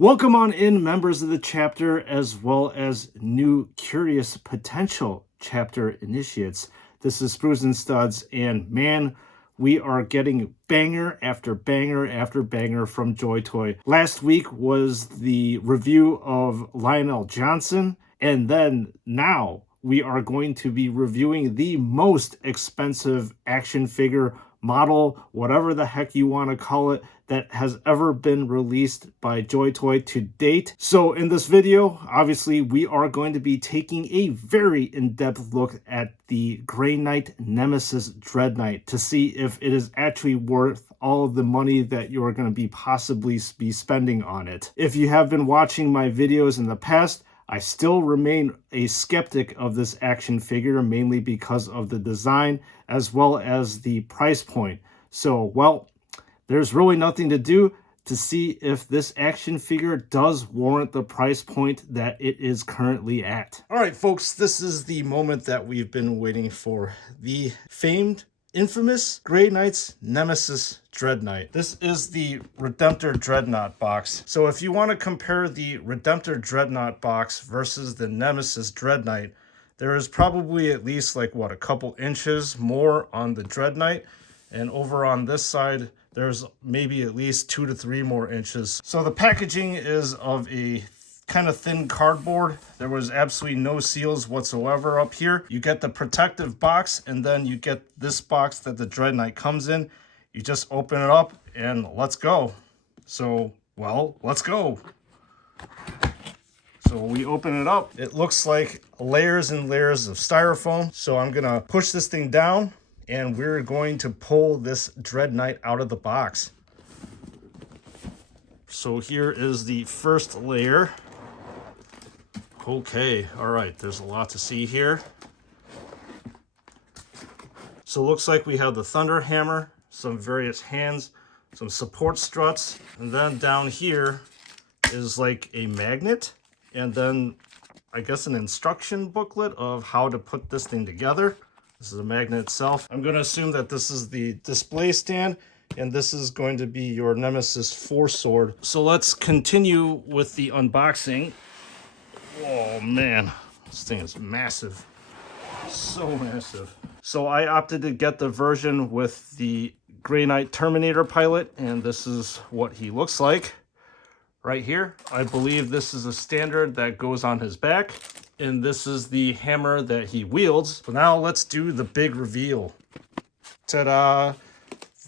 Welcome on in, members of the chapter, as well as new curious potential chapter initiates. This is Sprues and Studs, and man, we are getting banger after banger after banger from JoyToy. Last week was the review of Lionel Johnson, and then now we are going to be reviewing the most expensive action figure model, whatever the heck you want to call it, that has ever been released by JoyToy to date. So in this video, obviously, we are going to be taking a very in-depth look at the Grey Knight Nemesis Dreadknight to see if it is actually worth all of the money that you're going to be possibly be spending on it. If you have been watching my videos in the past, I still remain a skeptic of this action figure, mainly because of the design as well as the price point. So, well, there's really nothing to do to see if this action figure does warrant the price point that it is currently at. All right, folks, this is the moment that we've been waiting for. The famed, infamous Grey Knights Nemesis Dreadknight. This is the Redemptor Dreadnought box. So if you want to compare the Redemptor Dreadnought box versus the Nemesis Dreadknight, there is probably at least like, what, a couple inches more on the Dreadknight. And over on this side, there's maybe at least 2 to 3 more inches. So the packaging is of a kind of thin cardboard. There was absolutely no seals whatsoever up here. You get the protective box, and then you get this box that the Dreadknight comes in. You just open it up and let's go. So, well, let's go. So we open it up. It looks like layers and layers of styrofoam. So I'm gonna push this thing down, and we're going to pull this Dreadknight out of the box. So here is the first layer. Okay, all right, there's a lot to see here. So it looks like we have the thunder hammer, some various hands, some support struts, and then down here is like a magnet, and then I guess an instruction booklet of how to put this thing together. This is the magnet itself. I'm going to assume that this is the display stand, and this is going to be your Nemesis 4 sword. So let's continue with the unboxing. Oh man, this thing is massive. So massive. So I opted to get the version with the Grey Knight Terminator pilot, and this is what he looks like right here. I believe this is a standard that goes on his back, and this is the hammer that he wields. So now let's do the big reveal. Ta-da!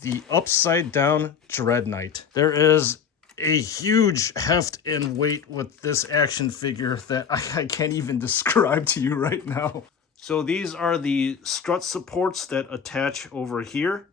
The upside down Dreadknight. There is a huge heft and weight with this action figure that I can't even describe to you right now. So these are the strut supports that attach over here.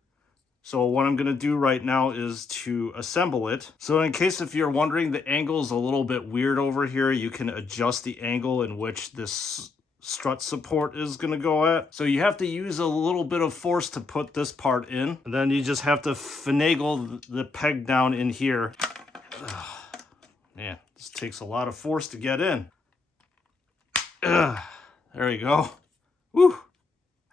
So what I'm going to do right now is to assemble it. So in case if you're wondering, the angle is a little bit weird over here. You can adjust the angle in which this strut support is going to go at. So you have to use a little bit of force to put this part in. And then you just have to finagle the peg down in here. Man, this takes a lot of force to get in. There you go. Woo!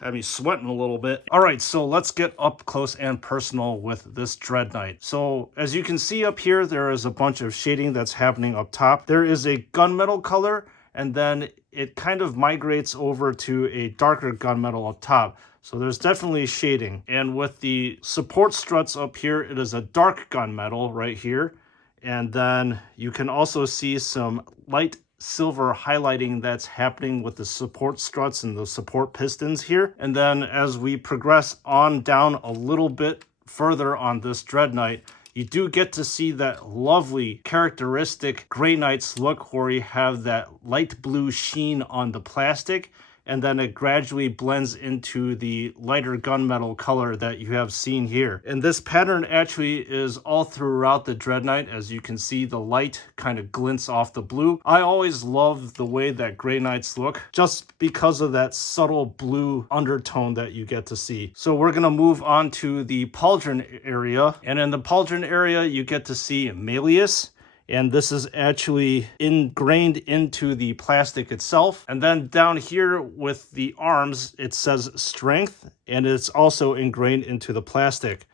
Had me sweating a little bit. All right, so let's get up close and personal with this Dreadknight. So as you can see up here, there is a bunch of shading that's happening up top. There is a gunmetal color, and then it kind of migrates over to a darker gunmetal up top. So there's definitely shading. And with the support struts up here, it is a dark gunmetal right here. And then you can also see some light silver highlighting that's happening with the support struts and the support pistons here. And then as we progress on down a little bit further on this Dreadknight, you do get to see that lovely characteristic Grey Knights look where you have that light blue sheen on the plastic, and then it gradually blends into the lighter gunmetal color that you have seen here. And this pattern actually is all throughout the Dreadknight. As you can see, the light kind of glints off the blue. I always love the way that Grey Knights look, just because of that subtle blue undertone that you get to see. So we're gonna move on to the pauldron area. And in the pauldron area, you get to see Malleus. And this is actually ingrained into the plastic itself. And then down here with the arms, it says strength, and it's also ingrained into the plastic.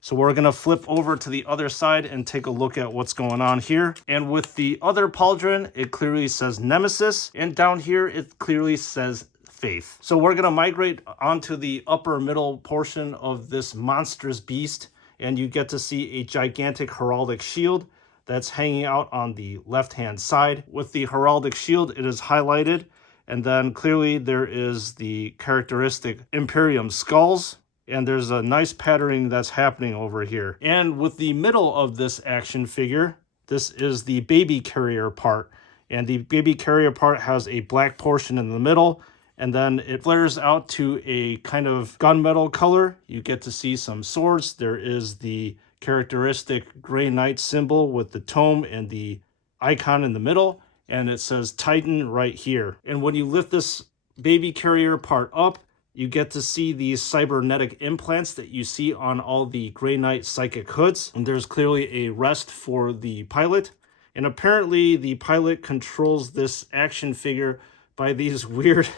So we're going to flip over to the other side and take a look at what's going on here. And with the other pauldron, it clearly says Nemesis, and down here it clearly says Faith. So we're going to migrate onto the upper middle portion of this monstrous beast, and you get to see a gigantic heraldic shield that's hanging out on the left-hand side. With the heraldic shield, it is highlighted, and then clearly there is the characteristic Imperium skulls, and there's a nice patterning that's happening over here. And with the middle of this action figure, this is the baby carrier part, and the baby carrier part has a black portion in the middle, and then it flares out to a kind of gunmetal color. You get to see some swords. There is the characteristic Grey Knight symbol with the tome and the icon in the middle, and it says Titan right here. And when you lift this baby carrier part up, you get to see these cybernetic implants that you see on all the Grey Knight psychic hoods. And there's clearly a rest for the pilot. And apparently the pilot controls this action figure by these weird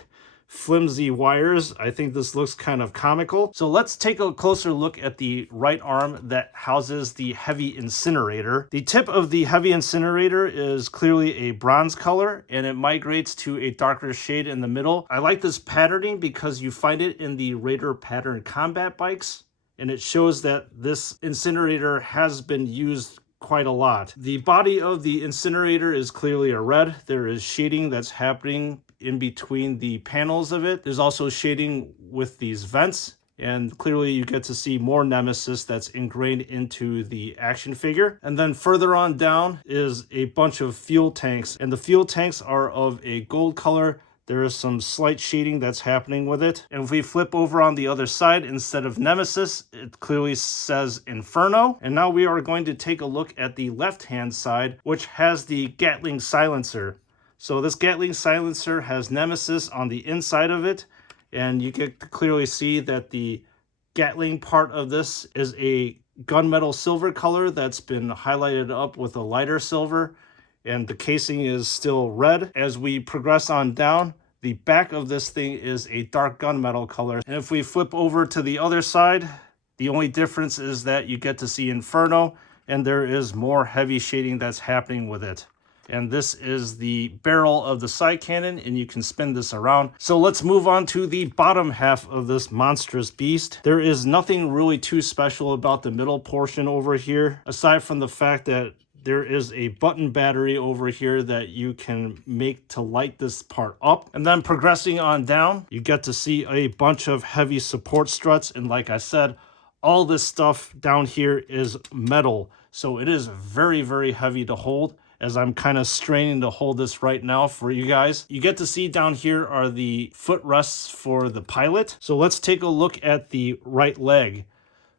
flimsy wires. I think this looks kind of comical. So let's take a closer look at the right arm that houses the heavy incinerator. The tip of the heavy incinerator is clearly a bronze color, and it migrates to a darker shade in the middle. I like this patterning because you find it in the Raider pattern combat bikes, and it shows that this incinerator has been used quite a lot. The body of the incinerator is clearly a red. There is shading that's happening in between the panels of it. There's also shading with these vents, and clearly you get to see more Nemesis that's ingrained into the action figure. And then further on down is a bunch of fuel tanks, and the fuel tanks are of a gold color. There is some slight shading that's happening with it. And if we flip over on the other side, instead of Nemesis, it clearly says Inferno. And now we are going to take a look at the left-hand side, which has the Gatling silencer. So this Gatling silencer has Nemesis on the inside of it, and you can clearly see that the Gatling part of this is a gunmetal silver color that's been highlighted up with a lighter silver, and the casing is still red. As we progress on down, the back of this thing is a dark gunmetal color. And if we flip over to the other side, the only difference is that you get to see Inferno, and there is more heavy shading that's happening with it. And this is the barrel of the side cannon, and you can spin this around. So let's move on to the bottom half of this monstrous beast. There is nothing really too special about the middle portion over here, aside from the fact that there is a button battery over here that you can make to light this part up. And then progressing on down, you get to see a bunch of heavy support struts. And like I said, all this stuff down here is metal. So it is very, very heavy to hold, as I'm kind of straining to hold this right now for you guys. You get to see down here are the footrests for the pilot. So let's take a look at the right leg.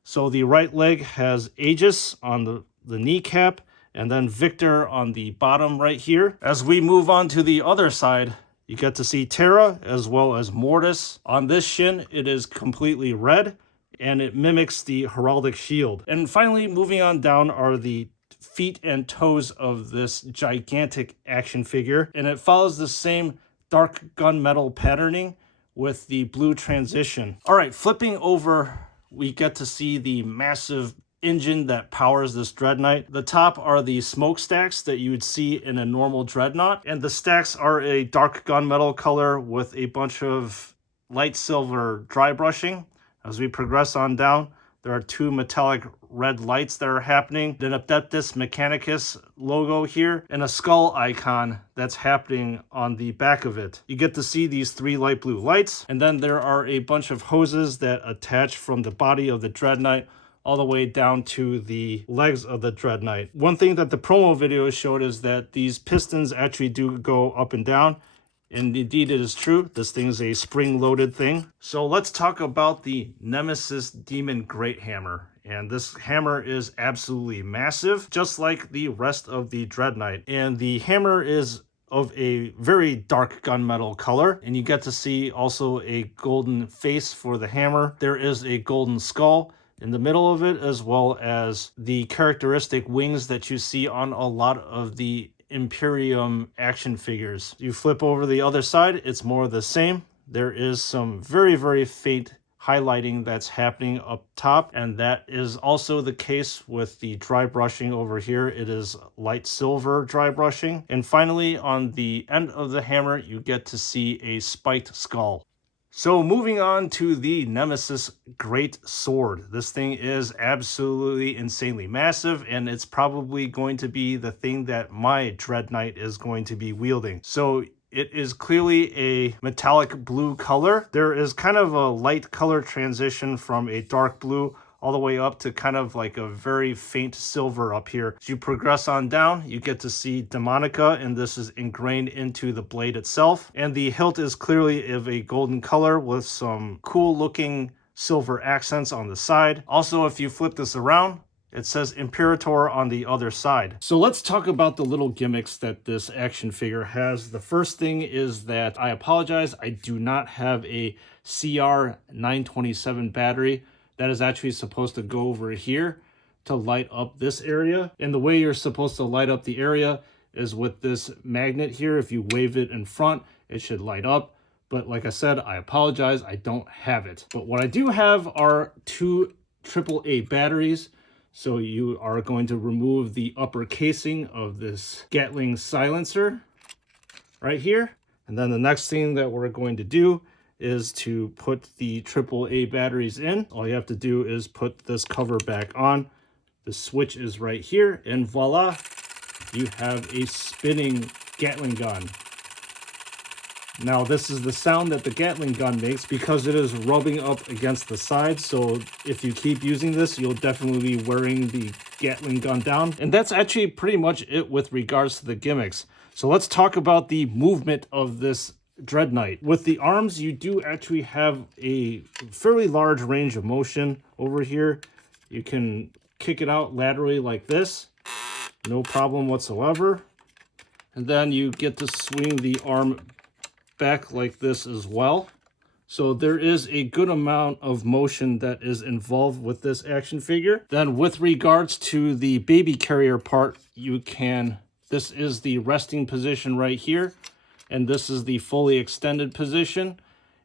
So the right leg has Aegis on the kneecap, and then Victor on the bottom right here. As we move on to the other side, you get to see Terra as well as Mortis. On this shin, it is completely red, and it mimics the heraldic shield. And finally, moving on down are the feet and toes of this gigantic action figure, and it follows the same dark gunmetal patterning with the blue transition. All right, flipping over, we get to see the massive engine that powers this Dreadknight. The top are the smokestacks that you would see in a normal Dreadnought, and the stacks are a dark gunmetal color with a bunch of light silver dry brushing. As we progress on down, there are two metallic red lights that are happening, an Adeptus Mechanicus logo here, and a skull icon that's happening on the back of it. You get to see these three light blue lights, and then there are a bunch of hoses that attach from the body of the Dreadknight all the way down to the legs of the Dreadknight. One thing that the promo video showed is that these pistons actually do go up and down, and indeed it is true. This thing is a spring-loaded thing. So let's talk about the Nemesis Demon Great Hammer. And this hammer is absolutely massive, just like the rest of the Dreadknight. And the hammer is of a very dark gunmetal color, and you get to see also a golden face for the hammer. There is a golden skull in the middle of it, as well as the characteristic wings that you see on a lot of the Imperium action figures. You flip over the other side, it's more of the same. There is some very, very faint highlighting that's happening up top, and that is also the case with the dry brushing over here. It is light silver dry brushing. And finally, on the end of the hammer, you get to see a spiked skull. So moving on to the Nemesis Great Sword. This thing is absolutely insanely massive, and it's probably going to be the thing that my Dreadknight is going to be wielding. So it is clearly a metallic blue color. There is kind of a light color transition from a dark blue all the way up to kind of like a very faint silver up here. As you progress on down, you get to see Demonica, and this is ingrained into the blade itself. And the hilt is clearly of a golden color with some cool looking silver accents on the side. Also, if you flip this around, it says Imperator on the other side. So let's talk about the little gimmicks that this action figure has. The first thing is that I apologize, I do not have a CR927 battery. That is actually supposed to go over here to light up this area. And the way you're supposed to light up the area is with this magnet here. If you wave it in front, it should light up. But like I said, I apologize, I don't have it. But what I do have are 2 AAA batteries. So you are going to remove the upper casing of this Gatling silencer right here. And then the next thing that we're going to do is to put the AAA batteries in. All you have to do is put this cover back on. The switch is right here, and voila, you have a spinning Gatling gun. Now this is the sound that the Gatling gun makes because it is rubbing up against the side. So if you keep using this, you'll definitely be wearing the Gatling gun down. And that's actually pretty much it with regards to the gimmicks. So let's talk about the movement of this Dreadknight. With the arms, you do actually have a fairly large range of motion over here. You can kick it out laterally like this, no problem whatsoever. And then you get to swing the arm back like this as well. So there is a good amount of motion that is involved with this action figure. Then with regards to the baby carrier part, this is the resting position right here. And this is the fully extended position.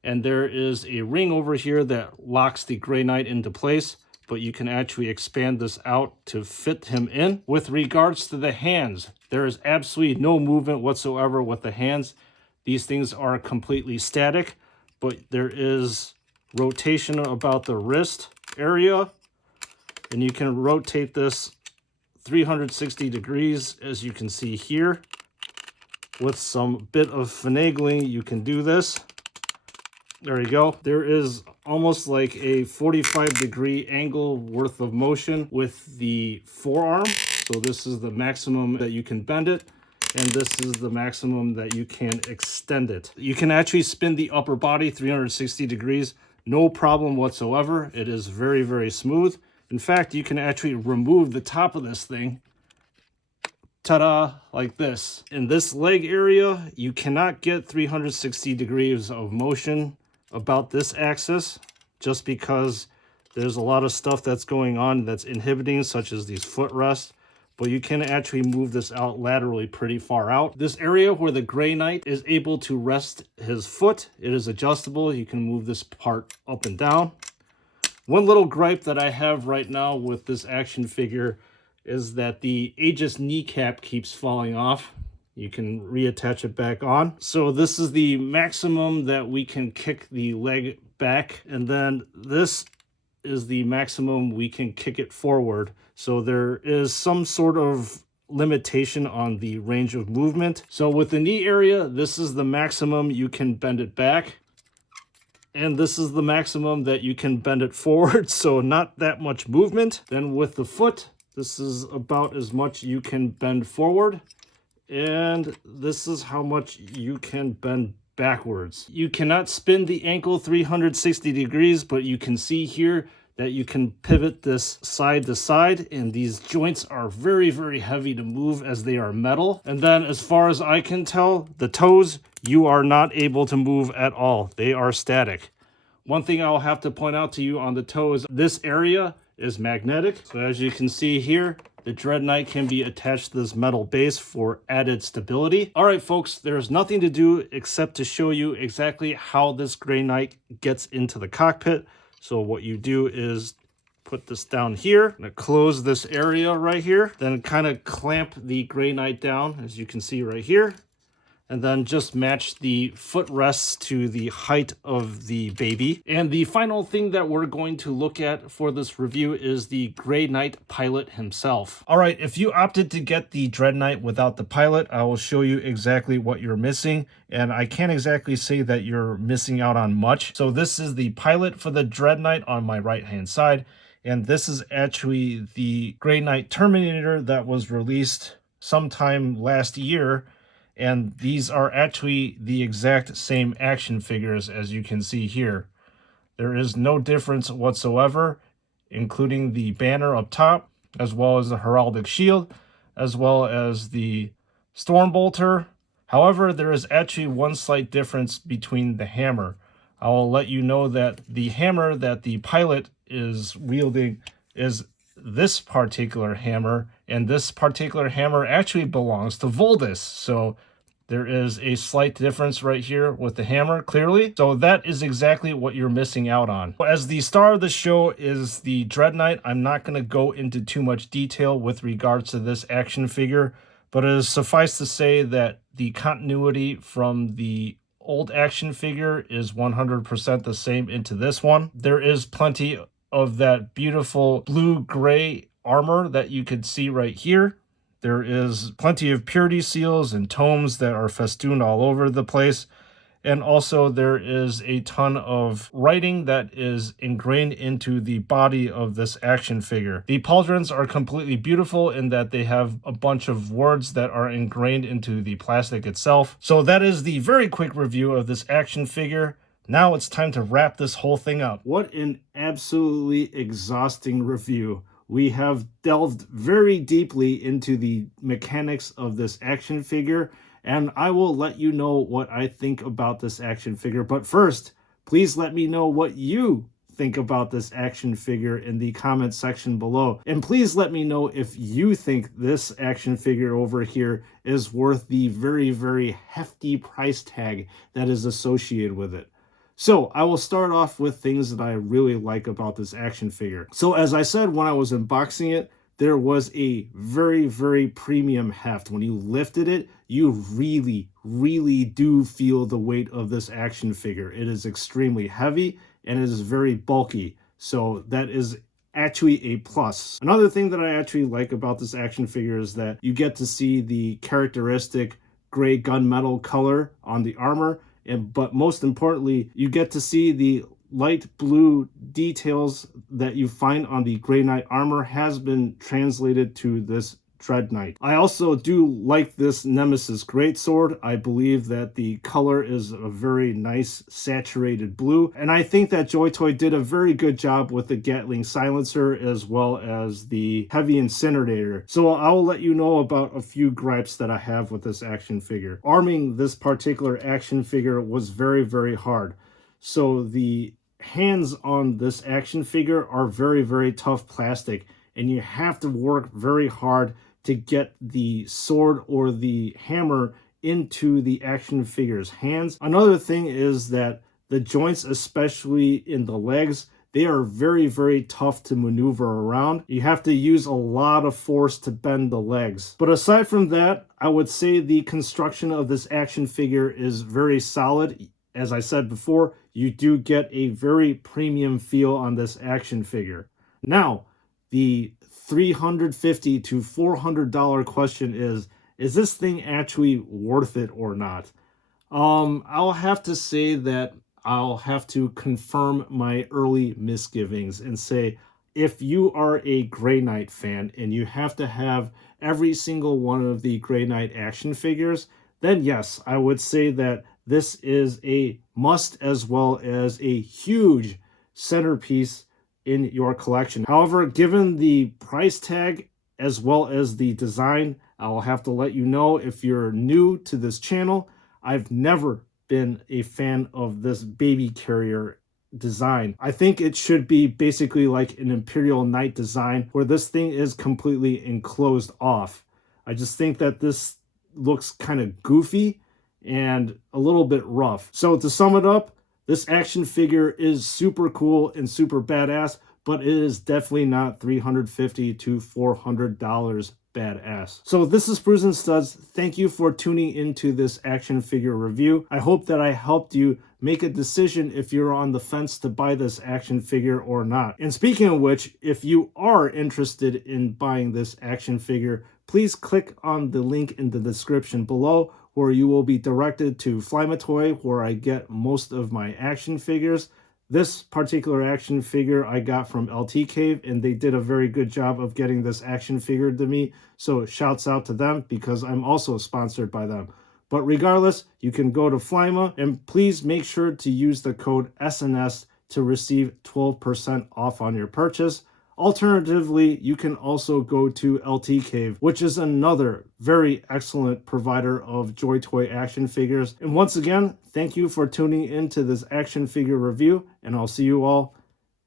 And there is a ring over here that locks the Grey Knight into place, but you can actually expand this out to fit him in. With regards to the hands, there is absolutely no movement whatsoever with the hands. These things are completely static, but there is rotation about the wrist area. And you can rotate this 360 degrees, as you can see here. With some bit of finagling, you can do this. There you go. There is almost like a 45-degree angle worth of motion with the forearm. So this is the maximum that you can bend it, and this is the maximum that you can extend it. You can actually spin the upper body 360 degrees, no problem whatsoever. It is very, very smooth. In fact, you can actually remove the top of this thing, ta-da, like this. In this leg area, you cannot get 360 degrees of motion about this axis just because there's a lot of stuff that's going on that's inhibiting, such as these footrests. But you can actually move this out laterally pretty far out. This area where the Grey Knight is able to rest his foot, it is adjustable. You can move this part up and down. One little gripe that I have right now with this action figure is that the Aegis kneecap keeps falling off. You can reattach it back on. So this is the maximum that we can kick the leg back, and then this is the maximum we can kick it forward. So there is some sort of limitation on the range of movement. So with the knee area, this is the maximum you can bend it back. And this is the maximum that you can bend it forward, so not that much movement. Then with the foot, this is about as much you can bend forward. And this is how much you can bend backwards. You cannot spin the ankle 360 degrees, but you can see here that you can pivot this side to side, and these joints are very, very heavy to move as they are metal. And then as far as I can tell, the toes, you are not able to move at all. They are static. One thing I'll have to point out to you on the toes, this area is magnetic. So as you can see here, the Dreadknight can be attached to this metal base for added stability. All right, folks, there's nothing to do except to show you exactly how this Grey Knight gets into the cockpit. So what you do is put this down here, close this area right here, then kind of clamp the Grey Knight down, as you can see right here, and then just match the footrests to the height of the baby. And the final thing that we're going to look at for this review is the Grey Knight pilot himself. All right, if you opted to get the Dreadknight without the pilot, I will show you exactly what you're missing. And I can't exactly say that you're missing out on much. So this is the pilot for the Dreadknight on my right-hand side. And this is actually the Grey Knight Terminator that was released sometime last year. And these are actually the exact same action figures as you can see here. There is no difference whatsoever, including the banner up top, as well as the heraldic shield, as well as the Stormbolter. However, there is actually one slight difference between the hammer. I will let you know that the hammer that the pilot is wielding is this particular hammer, and this particular hammer actually belongs to Voldus. So there is a slight difference right here with the hammer, clearly. So that is exactly what you're missing out on. As the star of the show is the Dreadknight, I'm not going to go into too much detail with regards to this action figure, but it is suffice to say that the continuity from the old action figure is 100% the same into this one. There is plenty of that beautiful blue-gray armor that you could see right here. There is plenty of purity seals and tomes that are festooned all over the place. And also there is a ton of writing that is ingrained into the body of this action figure. The pauldrons are completely beautiful in that they have a bunch of words that are ingrained into the plastic itself. So that is the very quick review of this action figure. Now it's time to wrap this whole thing up. What an absolutely exhausting review. We have delved very deeply into the mechanics of this action figure, and I will let you know what I think about this action figure. But first, please let me know what you think about this action figure in the comment section below. And please let me know if you think this action figure over here is worth the very, very hefty price tag that is associated with it. So I will start off with things that I really like about this action figure. So as I said when I was unboxing it, there was a very, very premium heft. When you lifted it, you really, really do feel the weight of this action figure. It is extremely heavy and it is very bulky. So that is actually a plus. Another thing that I actually like about this action figure is that you get to see the characteristic gray gunmetal color on the armor. But most importantly, you get to see the light blue details that you find on the Grey Knight armor has been translated to this Dreadknight. I also do like this Nemesis Greatsword. I believe that the color is a very nice saturated blue, and I think that JoyToy did a very good job with the Gatling silencer as well as the heavy incinerator. So I will let you know about a few gripes that I have with this action figure. Arming this particular action figure was very, very hard. So the hands on this action figure are very, very tough plastic, and you have to work very hard to get the sword or the hammer into the action figure's hands. Another thing is that the joints, especially in the legs, they are very, very tough to maneuver around. You have to use a lot of force to bend the legs. But aside from that, I would say the construction of this action figure is very solid. As I said before, you do get a very premium feel on this action figure. Now, the $350 to $400 question is this thing actually worth it or not? I'll have to say that I'll have to confirm my early misgivings and say, if you are a Grey Knight fan and you have to have every single one of the Grey Knight action figures, then yes, I would say that this is a must as well as a huge centerpiece in your collection. However, given the price tag as well as the design, I'll have to let you know, if you're new to this channel, I've never been a fan of this baby carrier design. I think it should be basically like an Imperial Knight design where this thing is completely enclosed off. I just think that this looks kind of goofy and a little bit rough. So to sum it up, This action figure is super cool and super badass, but it is definitely not $350 to $400 badass. So this is Sprues and Studs. Thank you for tuning into this action figure review. I hope that I helped you make a decision if you're on the fence to buy this action figure or not. And speaking of which, if you are interested in buying this action figure, please click on the link in the description below, where you will be directed to Flimatoy, where I get most of my action figures. This particular action figure I got from LT Cave, and they did a very good job of getting this action figure to me. So shouts out to them, because I'm also sponsored by them. But regardless, you can go to Flyma, and please make sure to use the code SNS to receive 12% off on your purchase. Alternatively, you can also go to LT Cave, which is another very excellent provider of JoyToy action figures. And once again, thank you for tuning into this action figure review, and I'll see you all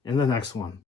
in the next one.